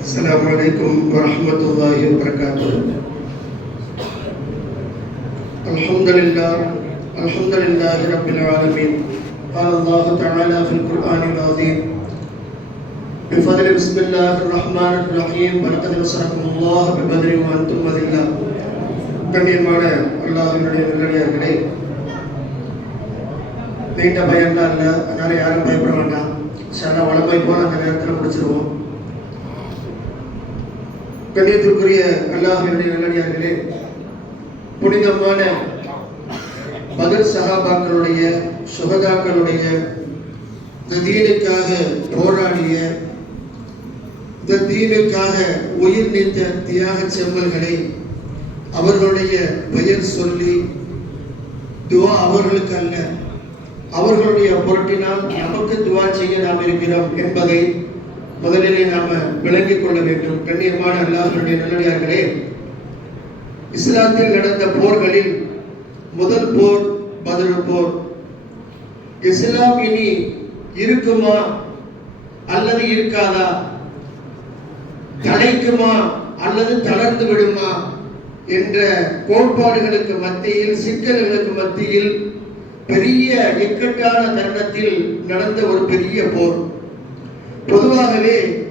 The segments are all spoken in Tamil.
السلام عليكم ورحمة الله وبركاته الحمد لله الحمد لله رب العالمين قال الله تعالى في القرآن العظيم بفضل بسم الله الرحمن الرحيم ولقد نصركم الله ببدر وأنتم أذلة கண்ணியமான அல்லாஹினுடைய நல்லடியார்களே நீண்ட பயம்லாம் இல்லை. அதனால யாரும் பயப்பட வேண்டாம். சில வளமை போல அந்த நேரத்தில் முடிச்சிருவோம். கண்ணியத்திற்குரிய அல்லாஹினுடைய நல்லடியார்களே புனிதமான பதில் சகாபாக்களுடைய சுகதாக்களுடைய இந்த தீனுக்காக போராடிய இந்த தீனுக்காக உயிர் நீத்த தியாக செம்மல்களை அவர்களுடைய பெயர் சொல்லி துவா அவர்களுக்கு அல்ல. அவர்களுடைய பொருட்டினால் நமக்கு துவா செய்ய நாம் இருக்கிறோம் என்பதை முதலிலே நாம விளங்கிக் கொள்ள வேண்டும். கண்ணியமான அல்லாஹருடைய நல்லடியார்களே இஸ்லாத்தில் நடந்த போர்களில் முதல் போர் பதில் போர். இஸ்லாம் இனி இருக்குமா அல்லது இருக்காதா? தலைக்குமா அல்லது தளர்ந்து விடுமா? என்ற கோட்பாடுகளுக்கு மத்தியில் சிக்கல்களுக்கு மத்தியில் பெரிய இக்கட்டான தருணத்தில் நடந்த ஒரு பெரிய போர். பொதுவாகவே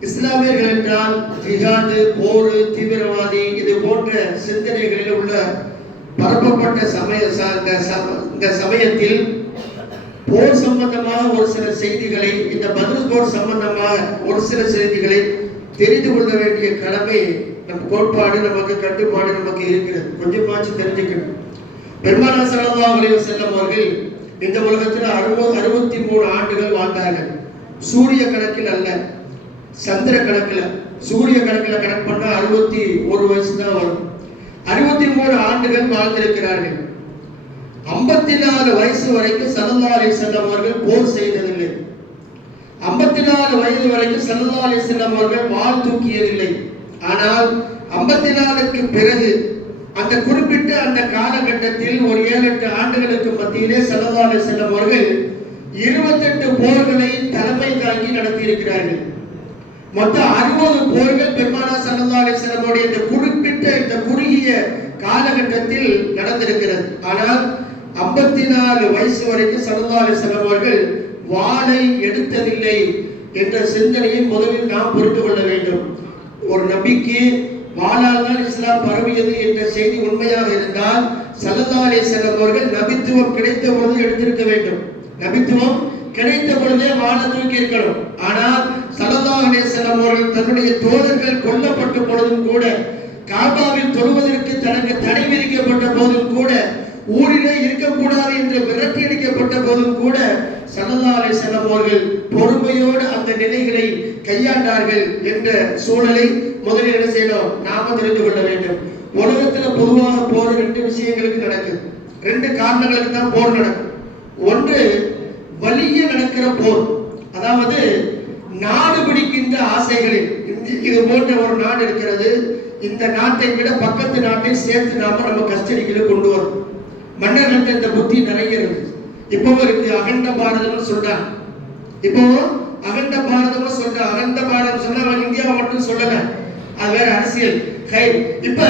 இஸ்லாமியர்கள் என்றால் ஜிஹாது போர் தீவிரவாதி இது போன்ற சிந்தனைகளில் உள்ள பரப்பப்பட்ட சமய இந்த சம- இந்த சமயத்தில் போர் சம்பந்தமாக ஒரு சில செய்திகளை இந்த பதில் போர் சம்பந்தமாக ஒரு சில செய்திகளை தெரிந்து கொள்ள வேண்டிய கடமை நம் கோட்பாடு நமக்கு கட்டுப்பாடு நமக்கு இருக்கிறது. கொஞ்சமாச்சு தெரிஞ்சுக்கணும். பெருமான ஸல்லல்லாஹு அலைஹி செல்லும் அவர்கள் இந்த உலகத்தில் அறுபது அறுபத்தி மூணு ஆண்டுகள் வாழ்ந்தார்கள். சூரிய கணக்கில் அல்ல சந்திர கணக்கில் சூரிய கணக்கில் கணக்கு பண்ணால் அறுபத்தி ஒரு வயசு தான் வரும். அறுபத்தி மூணு ஆண்டுகள் வாழ்ந்திருக்கிறார்கள். ஐம்பத்தி நாலு வயசு வரைக்கும் ஸல்லல்லாஹு அலைஹி செல்லம் அவர்கள் போர் செய்ததில்லை. ஐம்பத்தி நாலு வயது வரைக்கும் ஸல்லல்லாஹு அலைஹி செல்லம் அவர்கள் வாழ் தூக்கியதில்லை. ஆனால் ஐம்பத்தி நாலுக்கு பிறகு அந்த குறிப்பிட்ட அந்த காலகட்டத்தில் ஒரு ஏழு எட்டு ஆண்டுகளுக்கு மத்தியிலே செலவாக அலைஹி அவர்கள் இருபத்தெட்டு போர்களை தலைமை தாங்கி நடத்தியிருக்கிறார்கள். மொத்தம் அறுபது போர்கள் பெருமானா ஸல்லல்லாஹு அலைஹி இந்த குறிப்பிட்ட இந்த குறுகிய காலகட்டத்தில் நடந்திருக்கிறது. ஆனால் ஐம்பத்தி நாலு வயசு வரைக்கும் ஸல்லல்லாஹு அலைஹி அவர்கள் வாளை எடுத்ததில்லை என்ற சிந்தனையை முதலில் நாம் புரிந்து கொள்ள வேண்டும். ஒரு நபிக்கு வாளால் இஸ்லாம் பரவியது என்ற செய்தி உண்மையாக இருந்தால் ஸல்லல்லாஹு செல்லம் அவர்கள் நபித்துவம் கிடைத்த பொழுது எடுத்திருக்க வேண்டும். நபித்துவம் கிடைத்த பொழுதே வாழ தூக்கி இருக்கணும். ஆனால் ஸல்லல்லாஹு செல்லம் அவர்கள் தன்னுடைய தோழர்கள் கொல்லப்பட்ட பொழுதும் கூட காபாவில் தொழுவதற்கு தனக்கு தடை விதிக்கப்பட்ட போதும் கூட ஊரிலே இருக்கக்கூடாது என்று விரட்டி அடிக்கப்பட்ட போதும் கூட ஸல்லல்லாஹு செல்லம் அவர்கள் பொறுமையோடு அந்த நிலைகளை கையாண்டார்கள் என்ற சூழலை முதலில் என்ன செய்யணும்? நாம தெரிந்து கொள்ள வேண்டும். உலகத்துல பொதுவாக போர் ரெண்டு விஷயங்களுக்கு நடக்குது ரெண்டு காரணங்களுக்கு தான் போர் நடக்கும். ஒன்று வலிய நடக்கிற போர். அதாவது நாடு பிடிக்கின்ற ஆசைகளில். இது போன்ற ஒரு நாடு இருக்கிறது. இந்த நாட்டை விட பக்கத்து நாட்டை சேர்த்து நாம நம்ம கஸ்டடிக்குள்ள கொண்டு வரும். மன்னர்கள்ட்ட இந்த புத்தி நிறைய இருக்கு இப்பவும் இருக்கு. அகண்ட பாரதம்னு சொல்றாங்க. இப்போ அகண்ட பாரதம்னு சொல்ற அகண்ட பாரதம் சொன்னா அவன் இந்தியாவை மட்டும் சொல்லல. அது வேற அரசியல். ஹை இப்ப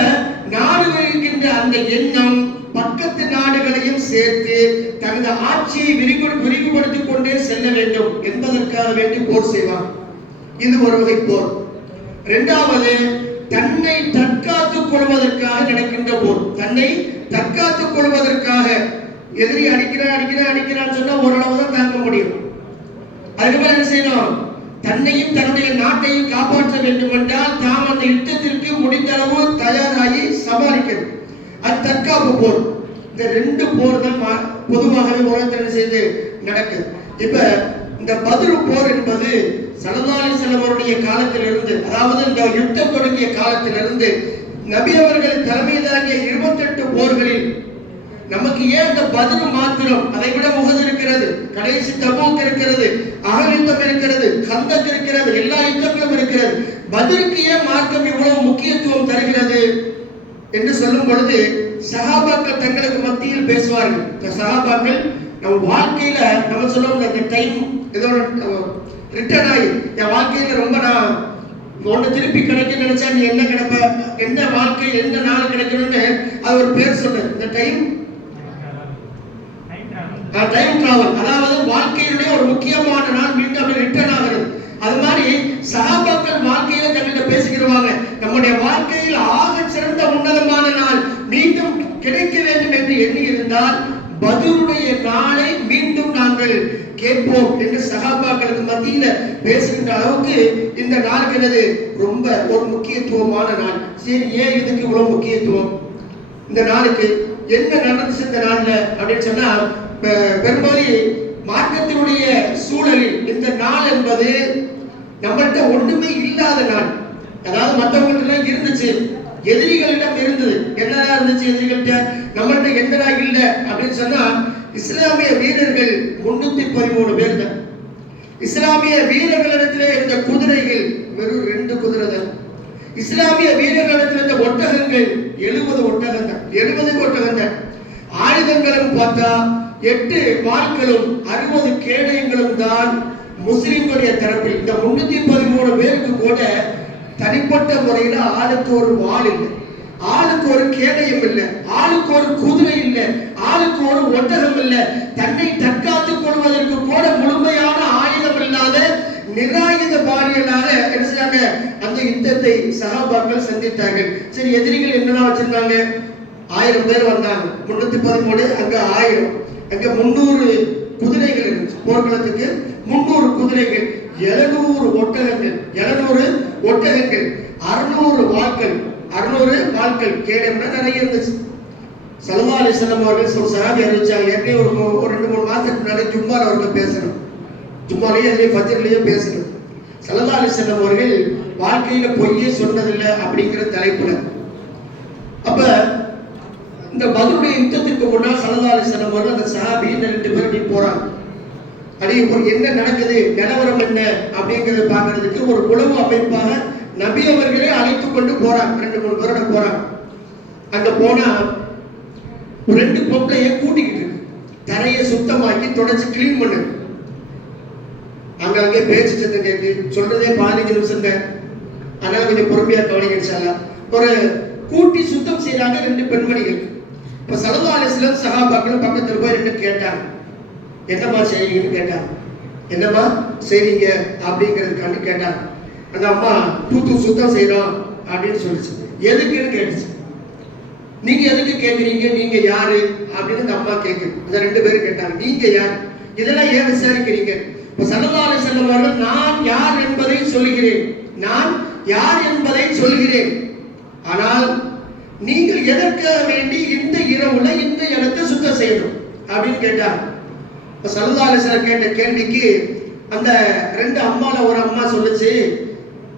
நாடு இருக்கின்ற அந்த எண்ணம் பக்கத்து நாடுகளையும் சேர்த்து தனது ஆட்சியை விரிவு விரிவுபடுத்திக் கொண்டே செல்ல வேண்டும் என்பதற்காக வேண்டி போர் செய்வான் இது ஒரு வகை போர். இரண்டாவது தன்னை தற்காத்துக் கொள்வதற்காக நடக்கின்ற போர். தன்னை தற்காத்துக் கொள்வதற்காக எதிரி அடிக்கிறான் அடிக்கிறான் அடிக்கிறான்னு சொன்னா ஓரளவு தான் தாங்க முடியும். அதுக்கப்புறம் என்ன செய்யணும்? தன்னையும் தன்னுடைய நாட்டையும் காப்பாற்ற வேண்டும் என்றால் தாம் அந்த யுத்தத்திற்கு முடிந்தளவு தயாராகி சமாளிக்கிறது அது தற்காப்பு போர். இந்த ரெண்டு போர் தான் பொதுவாகவே உலகத்தில் செய்து நடக்குது. இப்ப இந்த பதில் போர் என்பது சலதாலி செலவருடைய காலத்திலிருந்து அதாவது இந்த யுத்தம் தொடங்கிய காலத்திலிருந்து நபி அவர்கள் தலைமை தாங்கிய இருபத்தெட்டு போர்களில் நமக்கு ஏன் இந்த பதில் மாத்திரம்? அதை விட முகது இருக்கிறது கடைசி தபூக் இருக்கிறது அகலித்தம் இருக்கிறது கந்தக் இருக்கிறது எல்லா யுத்தங்களும் இருக்கிறது. பதிலுக்கு ஏன் மார்க்கம் இவ்வளவு முக்கியத்துவம் தருகிறது? என்று சொல்லும் பொழுது சஹாபாக்கள் தங்களுக்கு மத்தியில் பேசுவார்கள். இந்த சஹாபாக்கள் நம்ம வாழ்க்கையில நம்ம சொல்லுவோம் அந்த டைம் ஏதோ ரிட்டர்ன் ஆகி என் வாழ்க்கையில ரொம்ப நான் ஒன்று திருப்பி கிடைக்க நினைச்சா நீ என்ன கிடைப்ப? என்ன வாழ்க்கை என்ன நாள் கிடைக்கணும்னு? அது ஒரு பேர் சொல்லு இந்த டைம் டைம் டிராவல் அதாவது வாழ்க்கையினுடைய ஒரு முக்கியமான நாள் மீண்டும் அப்படி ரிட்டர்ன் ஆகிறது. அது மாதிரி சகாபாக்கள் வாழ்க்கையில தங்கிட்ட பேசிக்கிறவாங்க நம்முடைய வாழ்க்கையில் ஆக சிறந்த உன்னதமான நாள் மீண்டும் கிடைக்க வேண்டும் என்று எண்ணி இருந்தால் பதிலுடைய நாளை மீண்டும் நாங்கள் கேட்போம் என்று சகாபாக்களுக்கு மத்தியில பேசுகின்ற அளவுக்கு இந்த நாளுக்கு என்னது? ரொம்ப ஒரு முக்கியத்துவமான நாள். சரி ஏன் இதுக்கு இவ்வளவு முக்கியத்துவம்? இந்த நாளுக்கு என்ன நடந்துச்சு இந்த நாள்ல? அப்படின்னு சொன்னா பெ- பெரும்பாலி மார்க்கத்தினுடைய சூழலில் இந்த நாள் என்பது நம்மகிட்ட ஒண்ணுமே இல்லாத நாள். அதாவது மற்றவங்கள்ட்ட இருந்துச்சு எதிரிகளிடம் இருந்தது. என்னடா இருந்துச்சு எதிரிகள்கிட்ட நம்மகிட்ட என்னடா இல்ல அப்படின்னு சொன்னா இஸ்லாமிய வீரர்கள் முன்னூத்தி பதிமூணு பேர் தான் இஸ்லாமிய வீரர்களிடத்திலே இருந்த குதிரைகள் வெறும் ரெண்டு குதிரை தான். இஸ்லாமிய வீரர்களிடத்தில் இருந்த ஒட்டகங்கள் எழுபது ஒட்டகம் தான் எழுபது ஒட்டகம் தான் ஆயுதங்களும் பார்த்தா எட்டு வாள்களும் அறுபது கேடயங்களும் தான் முஸ்லிம்களுடைய தரப்பில். இந்த முன்னூத்தி பதிமூணு பேருக்கு கூட தனிப்பட்ட முறையில ஆளுக்கு ஒரு வாள் இல்லை. ஆளுக்கு ஒரு கேடயம் இல்லை. ஆளுக்கு ஒரு குதிரை இல்லை. ஆளுக்கு ஒரு ஒட்டகம் இல்லை. தன்னை தற்காத்துக் கொள்வதற்கு கூட முழுமையான ஆயுதம் இல்லாத நிராயுத பாணியலாக என்ன செய்யாங்க அந்த யுத்தத்தை சகாபாக்கள் சந்தித்தார்கள். சரி எதிரிகள் என்னெல்லாம் வச்சிருந்தாங்க? ஆயிரம் பேர் வந்தாங்க. முன்னூத்தி பதிமூணு அங்க ஆயிரம். அங்கே முன்னூறு குதிரைகள் இருந்துச்சு போர்க்களத்துக்கு முன்னூறு குதிரைகள் எழுநூறு ஒட்டகங்கள் எழுநூறு ஒட்டகங்கள் அறுநூறு வாட்கள் அறுநூறு வாட்கள் கேடம்னா நிறைய இருந்துச்சு. சல்லா அலிஸ்லாம் அவர்கள் ஒரு சகாபி அறிவிச்சாங்க. எப்படி ஒரு ஒரு ரெண்டு மூணு மாசத்துக்கு முன்னாடி ஜும்மால அவர்கள் பேசணும். ஜும்மாலேயே அதுலேயே ஃபஜ்ர்லேயே பேசணும். சல்லா அலிஸ்லாம் அவர்கள் வாழ்க்கையில பொய்யே சொன்னதில்லை அப்படிங்கிற தலைப்புல. அப்ப இந்த பதிலுடைய யுத்தத்திற்கு முன்னால் சல்லா அலிஸ்லாம் அந்த சஹாபி ரெண்டு பேரும் நீ போறாங்க. அடி ஒரு என்ன நடக்குது? நிலவரம் என்ன? அப்படிங்கறத பார்க்கிறதுக்கு ஒரு உளவு அமைப்பாக நபி அவர்களே அழைத்து கொண்டு போறாங்க. ரெண்டு மூணு பேரோட போறாங்க. அங்க போனா ஒரு ரெண்டு பொம்பளைய கூட்டிக்கிட்டு இருக்கு. தரையை சுத்தமாக்கி தொடச்சு க்ளீன் பண்ணு. அங்கங்கே பேச்சு சத்தம் கேட்கு சொல்றதே பதினஞ்சு நிமிஷம் தான். அதனால கொஞ்சம் பொறுமையா கவனிக்கச்சால ஒரு கூட்டி சுத்தம் செய்யறாங்க ரெண்டு பெண்மணிகள். இப்ப சலதா அலிஸ்லாம் சகாபாக்களும் பக்கத்துல போய் ரெண்டு கேட்டாங்க. என்னம்மா செய்றீங்கன்னு கேட்டாங்க. என்னம்மா செய்றீங்க அப்படிங்கிறதுக்காண்டி கேட்டாங்க. அந்த அம்மா தூத்து சுத்தம் செய்றோம் அப்படின்னு சொல்லிச்சு. எதுக்குன்னு கேட்டுச்சு. நீங்க எதுக்கு கேட்குறீங்க நீங்க யாரு? அப்படின்னு அந்த அம்மா கேட்குது இந்த ரெண்டு பேரும் கேட்டாங்க. நீங்க யார்? இதெல்லாம் ஏன் விசாரிக்கிறீங்க? இப்ப சல்லல்லாஹு செல்லும் அவர்கள் நான் யார் என்பதை சொல்லுகிறேன். நான் யார் என்பதை சொல்கிறேன் ஆனால் நீங்கள் எதற்காக வேண்டி இந்த இரவுல இந்த இடத்தை சுத்தம் செய்யணும்? அப்படின்னு கேட்டாங்க இப்ப சல்லல்லாஹு கேட்ட கேள்விக்கு அந்த ரெண்டு அம்மால ஒரு அம்மா சொல்லுச்சு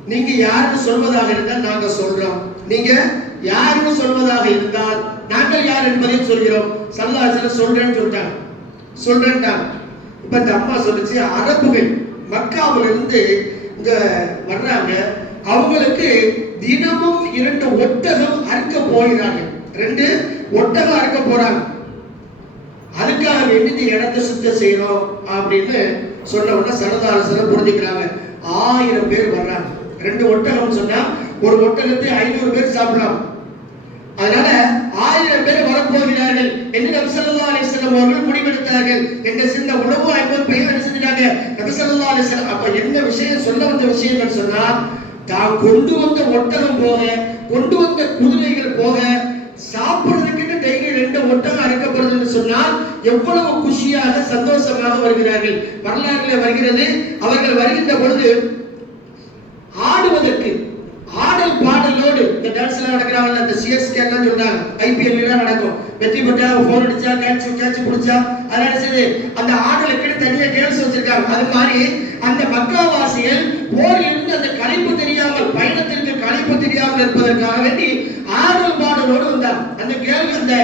நீங்க யாருன்னு சொல்வதாக இருந்தால் நாங்க சொல்றோம். நீங்க யாருன்னு சொல்வதாக இருந்தால் நாங்கள் யார் என்பதையும் சொல்கிறோம். சல்லல்லாஹு சொல்றேன்னு சொல்லிட்டாங்க. சொல்றேன்ட்டாங்க. இப்ப இந்த அம்மா சொல்லுச்சு அரபுகள் மக்காவிலிருந்து இங்க வர்றாங்க. அவங்களுக்கு தினமும் இரண்டு ஒட்டகம் அறுக்க போகிறார்கள். ரெண்டு ஒட்டகம் அறுக்க போறாங்க. அதுக்காக வேண்டி இடத்தை சுத்தம் செய்யணும் அப்படின்னு சொன்ன உடனே சரதாரசரை புரிஞ்சுக்கிறாங்க. ஆயிரம் பேர் வர்றாங்க. ரெண்டு ஒட்டகம் சொன்னா ஒரு ஒட்டகத்தை ஐநூறு பேர் சாப்பிடலாம். அதனால ஆயிரம் பேர் வரப்போகிறார்கள் என்று நபிசல்லா ஸல்லல்லாஹு அவர்கள் முடிவெடுத்தார்கள் என்ற சின்ன உணவு ஐம்பது பேர் என்ன செஞ்சிட்டாங்க? நபி ஸல்லல்லாஹு அப்ப என்ன விஷயம் சொல்ல வந்த விஷயம் சொன்னா தான் கொண்டு வந்த ஒட்டகம் போக கொண்டு வந்த குதிரைகள் போக சாப்பிடுறதுக்கு டெய்லி ரெண்டு ஒட்டகம் அறுக்கப்படுதுன்னு சொன்னால் எவ்வளவு குஷியாக சந்தோஷமாக வருகிறார்கள். வரலாறுல வருகிறது அவர்கள் வருகின்ற பொழுது ஆடுவதற்கு ஆடல் பாடலோடு இந்த டான்ஸ் எல்லாம் நடக்கிறாங்கல்ல அந்த சிஎஸ்கே எல்லாம் சொல்றாங்க. ஐபிஎல் எல்லாம் நடக்கும். வெற்றி பெற்றா போன் அடிச்சா கேட்ச் கேட்ச் பிடிச்சா அதனால சரி. அந்த ஆடலுக்கு தனியா கேள்ஸ் வச்சிருக்காங்க. அது மாதிரி அந்த மக்காவாசிகள் போரில் இருந்து அந்த கலைப்பு தெரிய களைப்பு இருப்பதற்காக வேண்டி ஆடல் பாடலோடு வந்தார். அந்த கேள்வி அந்த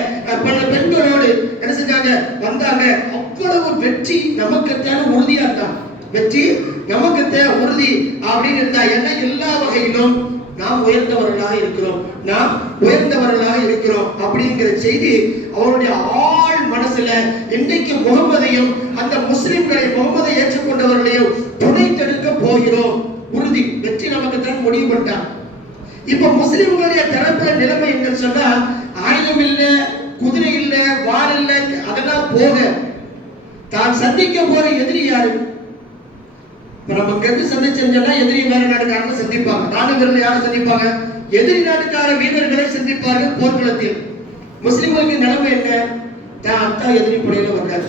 பல பெண்களோடு என்ன செஞ்சாங்க? வந்தாங்க. அவ்வளவு வெற்றி நமக்குத்தான உறுதியா இருந்தான். வெற்றி நமக்கு தேவை உறுதி அப்படின்னு இருந்தா என்ன? எல்லா வகையிலும் நாம் உயர்ந்தவர்களாக இருக்கிறோம். நாம் உயர்ந்தவர்களாக இருக்கிறோம் அப்படிங்கிற செய்தி அவருடைய ஆழ் மனசுல இன்னைக்கு முகமதையும் அந்த முஸ்லிம்களை முகமதை ஏற்றுக்கொண்டவர்களையும் துணை தடுக்க போகிறோம். உறுதி. வெற்றி நமக்கு தான் முடிவு பண்ணிட்டான். இப்ப முஸ்லிம்களுடைய தரப்புல நிலைமை என்னன்னு சொன்னா ஆயுதம் இல்ல குதிரை இல்ல வால் இல்ல அதெல்லாம் போக. தான் சந்திக்க போற எதிரி யாரு? இப்ப நம்ம இங்க சந்திச்சோம்னா எதிரி வேற நாட்டுக்காரங்க சந்திப்பாங்க. ராணுவர்கள் யாரை சந்திப்பாங்க? எதிரி நாட்டுக்கார வீரர்களை சந்திப்பார்கள் போர்க்களத்தில். முஸ்லிம்களுக்கு நிலைமை என்ன? தான் அத்தா எதிரி படையில வந்தார்.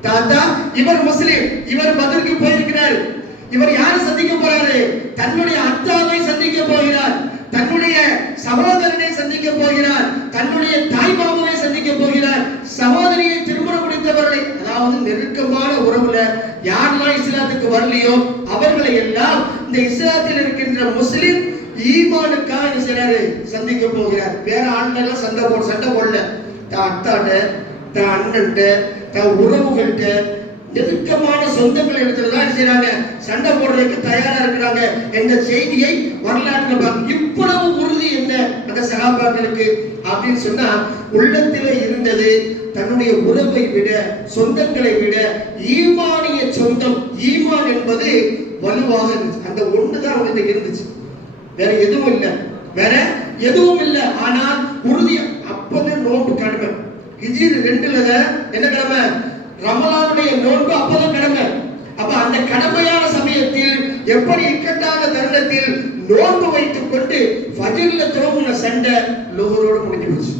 தாத்தா இவர் முஸ்லிம். இவர் பதிலுக்கு போயிருக்கிறார். இவர் யாரை சந்திக்க போறாரு? தன்னுடைய அத்தாவை சந்திக்க போகிறார். தன்னுடைய சகோதரனை சந்திக்க போகிறார். தன்னுடைய தாய் மாமாவை சந்திக்க போகிறார். சகோதரியை திருமணம் முடித்தவர்களை அதாவது நெருக்கமான உறவுல யாரெல்லாம் இஸ்லாத்துக்கு வரலையோ அவர்களை எல்லாம் இந்த இஸ்லாத்தில் இருக்கின்ற முஸ்லிம் ஈமானுக்காக என்ன செய்யறாரு சந்திக்க போகிறார். வேற ஆண்கள் எல்லாம் சண்டை போட சண்டை போடல. தன் அத்தாட்ட தன் அண்ணன்ட்ட தன் உறவுகள்கிட்ட நெருக்கமான சொந்தங்கள் இடத்துல தான் என்ன சண்டை போடுறதுக்கு தயாரா இருக்கிறாங்க. என்ற செய்தியை வரலாற்றுல பார்க்க இவ்வளவு உறுதி என்ன அந்த சகாபாக்களுக்கு? அப்படின்னு சொன்னா உள்ளத்திலே இருந்தது தன்னுடைய உறவை விட சொந்தங்களை விட ஈமானிய சொந்தம். ஈமான் என்பது வலுவாக இருந்துச்சு. அந்த ஒண்ணுதான் அவங்கள்ட்ட இருந்துச்சு. வேற எதுவும் இல்லை. வேற எதுவும் இல்லை. ஆனால் உறுதி அப்பதான் நோன்பு கடமை ஹிஜ்ரி ரெண்டுல என்ன கடமை ரமலானுடைய நோன்பு அப்பதான் கடமை. அப்ப அந்த கடமையான சமயத்தில் எப்படி இக்கட்டான தருணத்தில் நோன்பு வைத்துக் கொண்டு ஃபஜர்ல தோங்கின சண்டை லோகரோட முடிஞ்சு போச்சு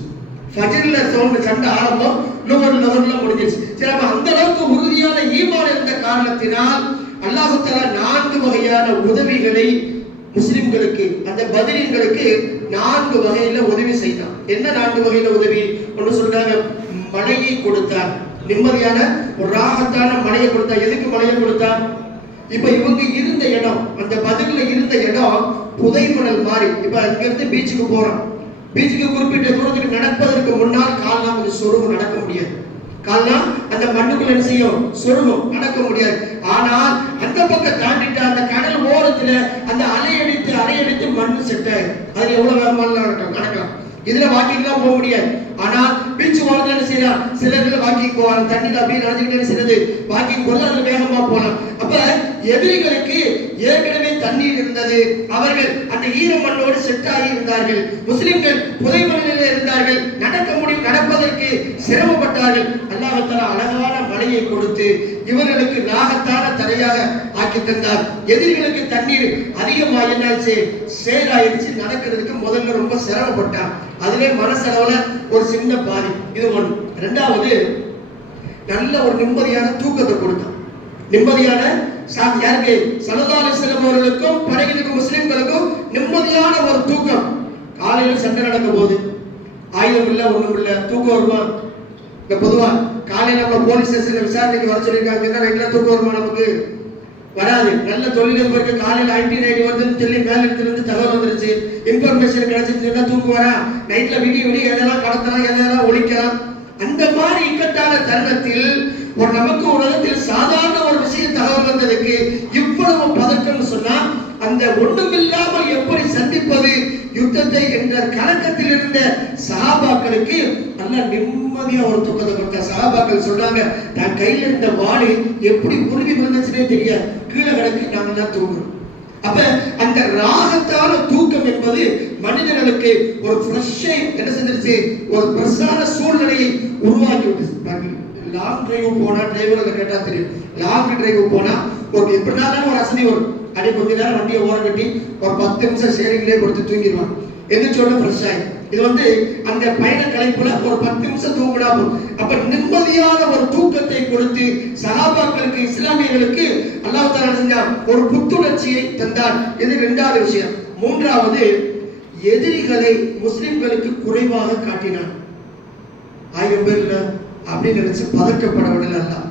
ஃபஜர்ல தோங்கின சண்டை ஆரம்பம் லோகர் லோகர்ல முடிஞ்சிருச்சு. சரி அப்ப அந்த அளவுக்கு உறுதியான ஈமான் இருந்த காரணத்தினால் அல்லாஹு நான்கு வகையான உதவிகளை முஸ்லிம்களுக்கு அந்த பதிலின்களுக்கு நான்கு வகையில உதவி செய்தான். என்ன நான்கு வகையில உதவி? ஒன்று சொல்றாங்க மழையை கொடுத்தார். நிம்மதியான ஒரு ராகத்தான மழையை கொடுத்தா எதுக்கு மழையை கொடுத்தா? இப்ப இவங்க இருந்த இடம் அந்த பதில்ல இருந்த இடம் புதைமணல் மாறி இப்ப அங்க இருந்து பீச்சுக்கு போறோம். பீச்சுக்கு குறிப்பிட்ட தூரத்துக்கு நடப்பதற்கு முன்னால் கால்லாம் கொஞ்சம் சொருகும் நடக்க முடியாது. கால்னா அந்த மண்ணுக்குள்ள என்ன செய்யும்? சொருகும் நடக்க முடியாது. ஆனால் அந்த பக்கம் தாண்டிட்டு அந்த கடல் ஓரத்துல அந்த அலையடித்து அலையடித்து மண் செட்ட அது எவ்வளவு வேகமா நடக்கலாம் நடக்கலாம். இதுல வாக்கிங்லாம் போக முடியாது. ஆனால் பீச் ஓரத்துல என்ன செய்யலாம் சிலர்கள் வாக்கிங் போவாங்க தண்ணியில் அப்படியே நடந்துக்கிட்டே செய்யறது வாக்கிங் போறது அதுல வேகமா போகலாம். அப்ப எதிரிகளுக்கு ஏற்கனவே தண்ணீர் இருந்தது. அவர்கள் அந்த ஈர மண்ணோடு செட் ஆகி இருந்தார்கள். முஸ்லிம்கள் புதை மண்ணில் இருந்தார்கள். நடக்க முடியும் நடப்பதற்கு சிரமப்பட்டார்கள். அல்லாஹால அழகான மழையை கொடுத்து இவர்களுக்கு நாகத்தான தடையாக ஆக்கி தந்தார். எதிரிகளுக்கு தண்ணீர் அதிகமாக என்னாச்சு சேராயிருச்சு நடக்கிறதுக்கு முதல்ல ரொம்ப சிரமப்பட்டான். அதுவே மனசளவுல ஒரு சின்ன பாதி இது ஒன்று ரெண்டாவது நல்ல ஒரு நிம்மதியான தூக்கத்தை கொடுத்தான் நிம்மதியான சா- யாருக்கு? சலதாலி செல்லும் அவர்களுக்கும் படைகளுக்கும் முஸ்லிம்களுக்கும் நிம்மதியான ஒரு தூக்கம். காலையில் சண்டை நடக்கும் போது ஆயுதம் இல்ல ஒண்ணும் இல்ல தூக்கம் வருமா? இந்த பொதுவா காலையில நம்ம போலீஸ் ஸ்டேஷனில் விசாரணைக்கு வர சொல்லியிருக்காங்க என்ன தூக்கம் வருமா நமக்கு? வராது. நல்ல தொழிலதிபருக்கு காலையில் ஐடி நைட் வருதுன்னு சொல்லி மேல இருந்து தகவல் வந்துருச்சு. இன்ஃபர்மேஷன் கிடைச்சிருச்சுன்னா தூக்கம் வரா நைட்ல விடிய விடிய எதெல்லாம் கடத்தலாம் எதெல்லாம் ஒழிக்கலாம்? அந்த மாதிரி இக்கட்டான தருணத்தில் ஒரு நமக்கு உலகத்தில் சாதாரண ஒரு விஷயம் தகவல் வந்ததுக்கு இவ்வளவு பதற்றம் சொன்னா அந்த ஒண்ணுமில்லாமல் எப்படி சந்திப்பது யுத்தத்தை என்ற கலக்கத்தில் இருந்த சஹாபாக்களுக்கு நல்லா நிம்மதியா ஒரு துக்கத்தை கொடுத்த. சஹாபாக்கள் சொல்றாங்க நான் கையில இருந்த வாளி எப்படி உருவி விழுந்துச்சுனே தெரியாது. கீழே கிடக்கு தான் தூங்குறோம். அப்ப அந்த ராகத்தால தூக்கம் என்பது மனிதர்களுக்கு ஒரு ஃப்ரெஷ்ஷை என்ன செஞ்சிருச்சு? ஒரு ஃப்ரெஷ்ஷான சூழ்நிலையை உருவாக்கி விட்டு லாங் டிரைவ் போனா டிரைவர்கள் கேட்டா தெரியும். லாங் டிரைவ் போனா ஒரு எப்படினாலும் ஒரு அசதி வரும். அப்படியே கொஞ்ச நேரம் வண்டியை ஓரம் கட்டி ஒரு பத்து நிமிஷம் ஷேரிங்லேயே கொடுத்து தூங்கிடுவான். எந்திரிச்சோட ஃப்ரெஷ் ஆகி இது வந்து அந்த பயண கலைப்புல ஒரு பத்து நிமிஷம் தூங்கினா அப்ப நிம்மதியான ஒரு தூக்கத்தை கொடுத்து சகாபாக்களுக்கு இஸ்லாமியர்களுக்கு அல்லாஹ் தாலா செஞ்சான்? ஒரு புத்துணர்ச்சியை தந்தான். இது ரெண்டாவது விஷயம். மூன்றாவது எதிரிகளை முஸ்லிம்களுக்கு குறைவாக காட்டினான். ஆயிரம் பேர் இல்லை? அப்படின்னு நினைச்சு பதக்கப்பட விடல அல்ல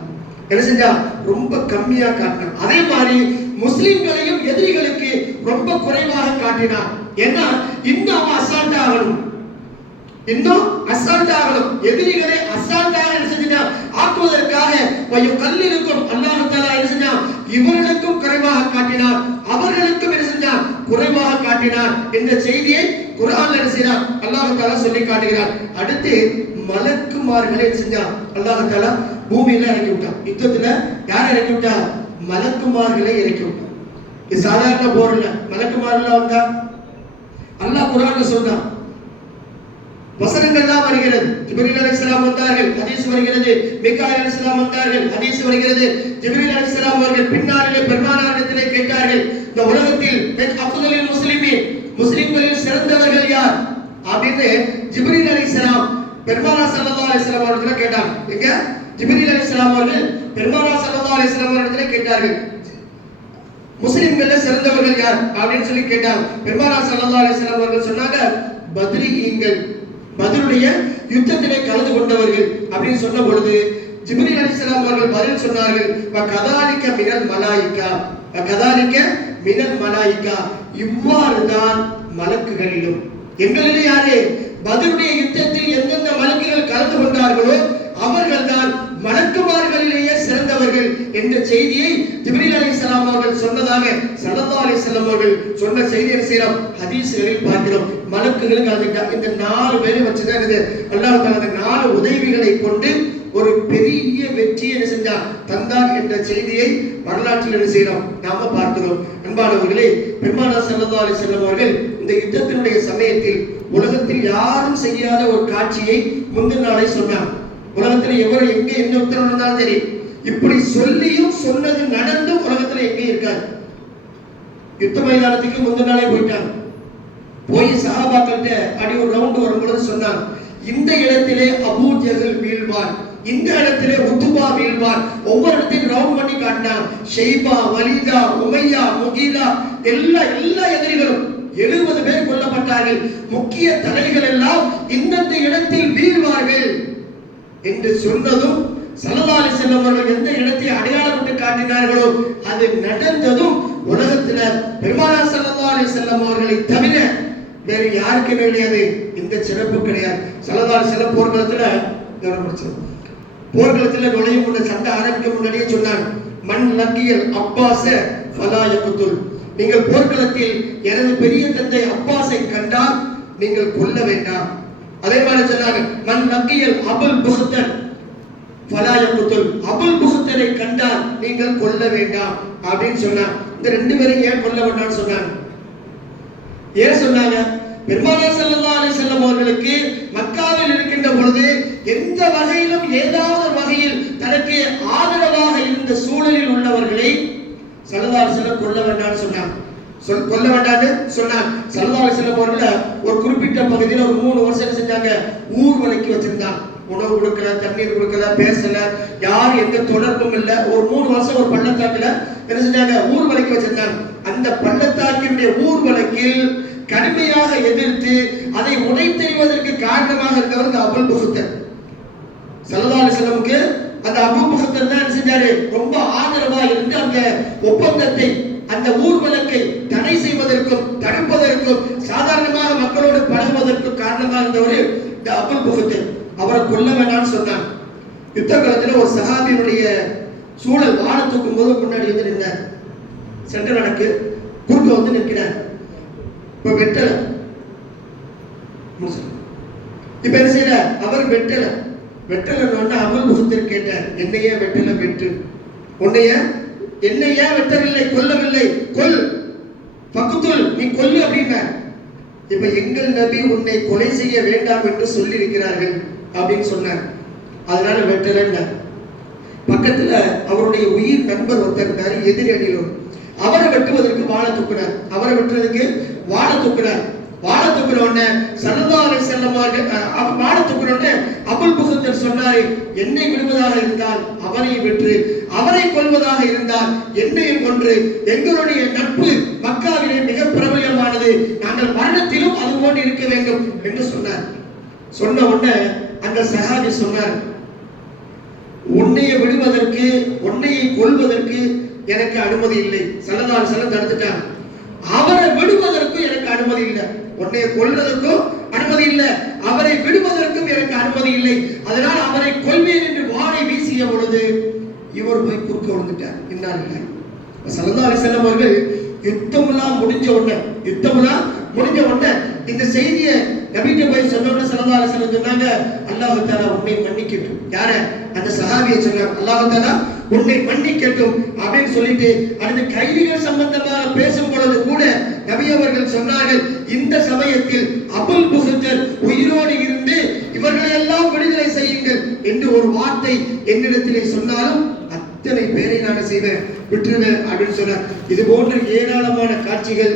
என்ன செஞ்சா? ரொம்ப கம்மியா காட்டினான். அதே மாதிரி முஸ்லிம்களையும் எதிரிகளுக்கு ரொம்ப குறைவாக காட்டினான். ஏன்னா இன்னும் அவன் அசால்ட் ஆகணும். இன்னும் அசால்ட் ஆகணும். எதிரிகளை அசால்ட்டாக என்ன செஞ்சான் ஆக்குவதற்காக கொஞ்சம் கல்லிருக்கும் அல்லாஹ் தஆலா என்ன செஞ்சான் இவர்களுக்கும் குறைவாக காட்டினார் அவர்களுக்கும் என்ன செஞ்சான் குறைவாக காட்டினான். என்ற செய்தியை குரான் என்ன செய்யறான் அல்லாஹ் சொல்லி காட்டுகிறான். அடுத்து மலக்குமார்களை செஞ்சான்? அல்லாஹ் பூமியில இறக்கி விட்டான். யுத்தத்துல யார் இறக்கி விட்டா மலக்குமார்களை இறக்கி விட்டான். இது சாதாரண போர் இல்ல. மலக்குமார்கள் வந்தா? அல்லாஹ் குர்ஆன்ல சொல்றான் வசனங்கள்லாம் வருகிறது. ஜிப்ரீல் அலைஹிஸ்ஸலாம் வந்தார்கள். ஹதீஸ் வருகிறது. மிகாயில் அலைஹிஸ்ஸலாம் வந்தார்கள். ஹதீஸ் வருகிறது. ஜிப்ரீல் அலைஹிஸ்ஸலாம் அவர்கள் பின்னாரிலே பெருமானாரிடத்திலே கேட்டார்கள் இந்த உலகத்தில் மின் அஃதலில் முஸ்லிம்களில் சிறந்தவர் அப்படின்னு ஜிப்ரீல் அலைஹிஸ்ஸலாம் பெருமானார் ஸல்லல்லாஹு அலைஹி வஸல்லம் அவர்களிடம் கேட்டாங்க. எங்க? ஜிப்ரீல் அலைஹிஸ்ஸலாம் அவர்கள் பெருமானா சல்லா அலைஹி வஸல்லம் அவர்களிடம் கேட்டார்கள். முஸ்லிம்கள்ல சிறந்தவர்கள் யார் அப்படின்னு சொல்லி கேட்டாங்க. பெருமானா சல்லா அலைஹி வஸல்லம் அவர்கள் சொன்னாங்க பத்ரீங்கள் பதிலுடைய யுத்தத்திலே கலந்து கொண்டவர்கள் அப்படின்னு சொன்ன பொழுது ஜிப்ரீல் அலைஹிஸ்ஸலாம் அவர்கள் பதில் சொன்னார்கள் கதாலிக்க மினல் மலாயிக்கா கதாலிக்க மினல் மலாயிக்கா இவ்வாறு தான் மலக்குகளிலும் எங்களிலே யாரே பதிலுடைய யுத்தத்தில் எந்தெந்த மலக்குகள் கலந்து கொண்டார்களோ அவர்கள் தான் மலக்குமார்களிலேயே சிறந்தவர்கள் என்ற செய்தியை ஜிப்ரீல் அலைஹிஸ்ஸலாம் அவர்கள் சொன்னதாக சலதா அலி வஸல்லம் அவர்கள் சொன்ன செய்தியை செய்யறோம்? ஹதீஸ்களில் பார்க்கிறோம். மலக்குகள் கலந்துட்டாங்க இந்த நாலு பேரை வச்சுதான் இது. அல்லாஹ் அந்த நாலு உதவிகளை கொண்டு ஒரு பெரிய வெற்றி என்ன செஞ்சான் தந்தார் என்ற செய்தியை வரலாற்றில் என்ன செய்யறோம் நாம பார்க்கிறோம். அன்பானவர்களே பெருமானா ஸல்லல்லாஹு அலி வஸல்லம் அவர்கள் இந்த யுத்தத்தினுடைய சமயத்தில் உலகத்தில் யாரும் செய்யாத ஒரு காட்சியை முந்தின நாளே சொன்னார். உலகத்துல எவர் எங்கே எந்த உத்தரவு இருந்தாலும் சரி இப்படி சொல்லியும் சொன்னது நடந்தும் உலகத்துல எங்கேயும் இருக்காது. யுத்த மைதானத்துக்கு முந்தின நாளே போயிட்டாங்க. போய் சஹாபாக்கள்கிட்ட அடி ஒரு ரவுண்ட் வரும்பொழுது சொன்னான் இந்த இடத்திலே அபூ ஜஹல் வீழ்வான். இந்த இடத்திலே உத்துபா வீழ்வான். ஒவ்வொரு இடத்தையும் ரவுண்ட் பண்ணி காட்டினான். ஷெய்பா வலிதா உமையா முகீலா எல்லா எல்லா எதிரிகளும் எழுபது பேர் கொல்லப்பட்டார்கள். முக்கிய தலைகள் எல்லாம் இந்தந்த இடத்தில் வீழ்வார்கள் என்று சொன்னதும் சல்லல்லாஹு செல்லும் அவர்கள் எந்த இடத்தை அடையாளப்பட்டு காட்டினார்களோ அது நடந்ததும் உலகத்துல பெருமானா சல்லல்லாஹு செல்லும் செல்லம் அவர்களை தவிர வேறு யாருக்குமே கிடையாது இந்த சிறப்பு கிடையாது. சல்லல்லாஹு செல்ல செல்லம் போர்க்களத்துல கவனப்படுத்து போர்க்களத்துல நுழையும் முன்ன சண்டை ஆரம்பிக்க முன்னாடியே சொன்னான் மண் லக்கியல் அப்பாச ஃபலா நீங்கள் போர்க்களத்தில் எனது பெரிய தந்தை அப்பாசை கண்டால் நீங்கள் கொல்ல வேண்டாம். அதே மாதிரி சொன்னாங்க மண் லக்கியல் அபுல் புகுத்தன் ஃபலாயமுத்துல் அபுல் புகுத்தனை கண்டால் நீங்கள் கொல்ல வேண்டாம். அப்படின்னு சொன்னான். இந்த ரெண்டு பேரும் ஏன் கொல்ல வேண்டாம்னு சொன்னாங்க? ஏன் சொன்னாங்க? பெருமானா செல்லல்லா அலி செல்லம் அவர்களுக்கு மக்காவில் இருக்கின்ற பொழுது எந்த வகையிலும் ஏதாவது வகையில் தனக்கு ஆதரவாக இருந்த சூழலில் உள்ளவர்களை ஸல்லல்லாஹு அலைஹி கொல்ல வேண்டாம்னு சொன்னாங்க சொல் கொல்ல வேண்டாம்னு சொன்னாங்க ஸல்லல்லாஹு செல்லம் வஸல்லம் அவர்களை ஒரு குறிப்பிட்ட பகுதியில் ஒரு மூணு வருஷம் என்ன செஞ்சாங்க? ஊர்வலைக்கு வச்சிருந்தாங்க உணவு கொடுக்கல தண்ணீர் கொடுக்கல பேசல யார் எந்த தொடர்பும் இல்லை. ஒரு மூணு வருஷம் ஒரு பள்ளத்தாக்குல என்ன செஞ்சாங்க? ஊர்வலைக்கு வச்சிருந்தாங்க அந்த பள்ளத்தாக்கினுடைய ஊர்வலைக்கில் கடுமையாக எதிர்த்து அதை உடைத்தெறிவதற்கு காரணமாக இருந்தவர் இந்த அபுல் புகுத்தர். சல்லல்லாஹு அலைஹி அந்த அபுல் புகுத்தர் தான் என்ன செஞ்சாரு? ரொம்ப ஆதரவா இருந்து அந்த ஒப்பந்தத்தை அந்த ஊர்வலத்தை தடை செய்வதற்கும் தடுப்பதற்கும் சாதாரணமாக மக்களோடு பழகுவதற்கும் காரணமாக இருந்தவர் இந்த அபுல் புகுத்தர். அவரை கொல்ல வேண்டாம்னு சொன்னான். யுத்த காலத்தில் ஒரு சகாபியினுடைய சூழல் வாழ தூக்கும் போது முன்னாடி வந்து நின்றார் சென்ற நடக்கு குறுக்க வந்து நிற்கிறார். இப்போ வெட்டல. இப்ப என்ன செய்யல? அவர் வெட்டல. வெட்டலன்னு அமல் முகத்தில் கேட்டார் என்னையே வெட்டல வெட்டு. உன்னைய என்னை ஏன் வெட்டவில்லை கொல்லவில்லை. கொல். பக்குத்துல் நீ கொல்லு அப்படின்னா. இப்ப எங்கள் நபி உன்னை கொலை செய்ய வேண்டாம் என்று சொல்லி இருக்கிறார்கள் அப்படின்னு சொன்னார். அதனால வெட்டலன்னார். பக்கத்துல அவருடைய உயிர் நண்பர் ஒருத்தர் இருந்தாரு எதிரி அவரை வெட்டுவதற்கு வாழை தூக்குனார் அவரை வெட்டுறதுக்கு வாழை தூக்குனார் வாழை தூக்குன உடனே சல்லல்லாஹு செல்லமார்கள் வாழை தூக்குன உடனே அபுல் புகுத்தர் சொன்னாரு என்னை விடுவதாக இருந்தால் அவரை வெற்று அவரை கொல்வதாக இருந்தால் என்னையும் கொன்று. எங்களுடைய நட்பு மக்காவிலே மிக பிரபலமானது நாங்கள் மரணத்திலும் அது போன்று இருக்க வேண்டும் என்று சொன்னார். சொன்ன உடனே அந்த சஹாபி சொன்னார் உன்னைய விடுவதற்கு உன்னையை கொல்வதற்கு எனக்கு அனுமதி இல்லை. சலதான் செல்லம் தடுத்துட்டான் அவரை விடுவதற்கும் எனக்கு அனுமதி இல்லை. உன்னை கொள்வதற்கும் அனுமதி இல்லை. அவரை விடுவதற்கும் எனக்கு அனுமதி இல்லை. அதனால் அவரை கொள்வேன் என்று வாழை வீசிய பொழுது இவர் போய் குறுக்க விழுந்துட்டார். இன்னார் இல்லை. சல்லா அலிசல்லம் அவர்கள் யுத்தமெல்லாம் முடிஞ்ச உடனே யுத்தமெல்லாம் முடிஞ்ச உடனே இந்த செய்தியை நபிக்கு போய் சொன்ன உடனே அலைஹி செல்லம் சொன்னாங்க அல்லாஹு தாலா உன்னை மன்னிக்கட்டும். யார? அந்த சஹாபியை சொன்னார். அல்லாஹு தாலா உன்னை மன்னிக்கட்டும் அப்படின்னு சொல்லிட்டு அடுத்து கைதிகள் சம்பந்தமாக பேசும் பொழுது கூட நபி அவர்கள் சொன்னார்கள் இந்த சமயத்தில் அபுல் புகுத்தர் உயிரோடு இருந்து இவர்களை எல்லாம் விடுதலை செய்யுங்கள் என்று ஒரு வார்த்தை என்னிடத்திலே சொன்னாலும் அத்தனை பேரை நான் செய்வேன்? விட்டுருவேன் அப்படின்னு சொன்னார். இது போன்ற ஏராளமான காட்சிகள்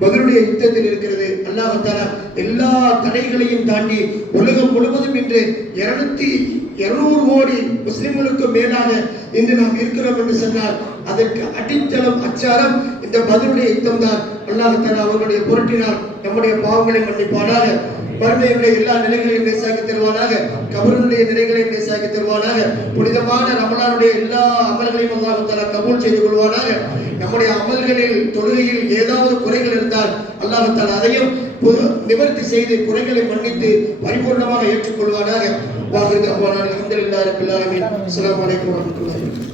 பதிலுடைய யுத்தத்தில் இருக்கிறது. அல்லாஹால எல்லா தடைகளையும் தாண்டி உலகம் முழுவதும் இன்று இருநூத்தி இருநூறு கோடி முஸ்லிம்களுக்கு மேலாக இன்று நாம் இருக்கிறோம் என்று சொன்னால் அதற்கு அடித்தளம் அச்சாரம் இந்த பதிலுடைய யுத்தம் தான் அல்லாஹால அவர்களுடைய புரட்டினால் நம்முடைய பாவங்களை மன்னிப்பானாக. வறுமையுடைய எல்லா நிலைகளையும் லேசாக்கி தருவானாக கபருடைய நிலைகளையும் லேசாக்கி தருவானாக புனிதமான ரமலானுடைய எல்லா அமல்களையும் அல்லாஹ் தஆலா கபூல் செய்து கொள்வானாக. நம்முடைய அமல்களில் தொழுகையில் ஏதாவது குறைகள் இருந்தால் அல்லாஹ் தஆலா அதையும் நிவர்த்தி செய்து குறைகளை மன்னித்து பரிபூர்ணமாக ஏற்றுக்கொள்வானாக. வாஹிர் அஹ்வான் அல்ஹம்துலில்லாஹி ரப்பில் ஆலமீன். அஸ்ஸலாமு அலைக்கும் வரஹ்மத்துல்லாஹி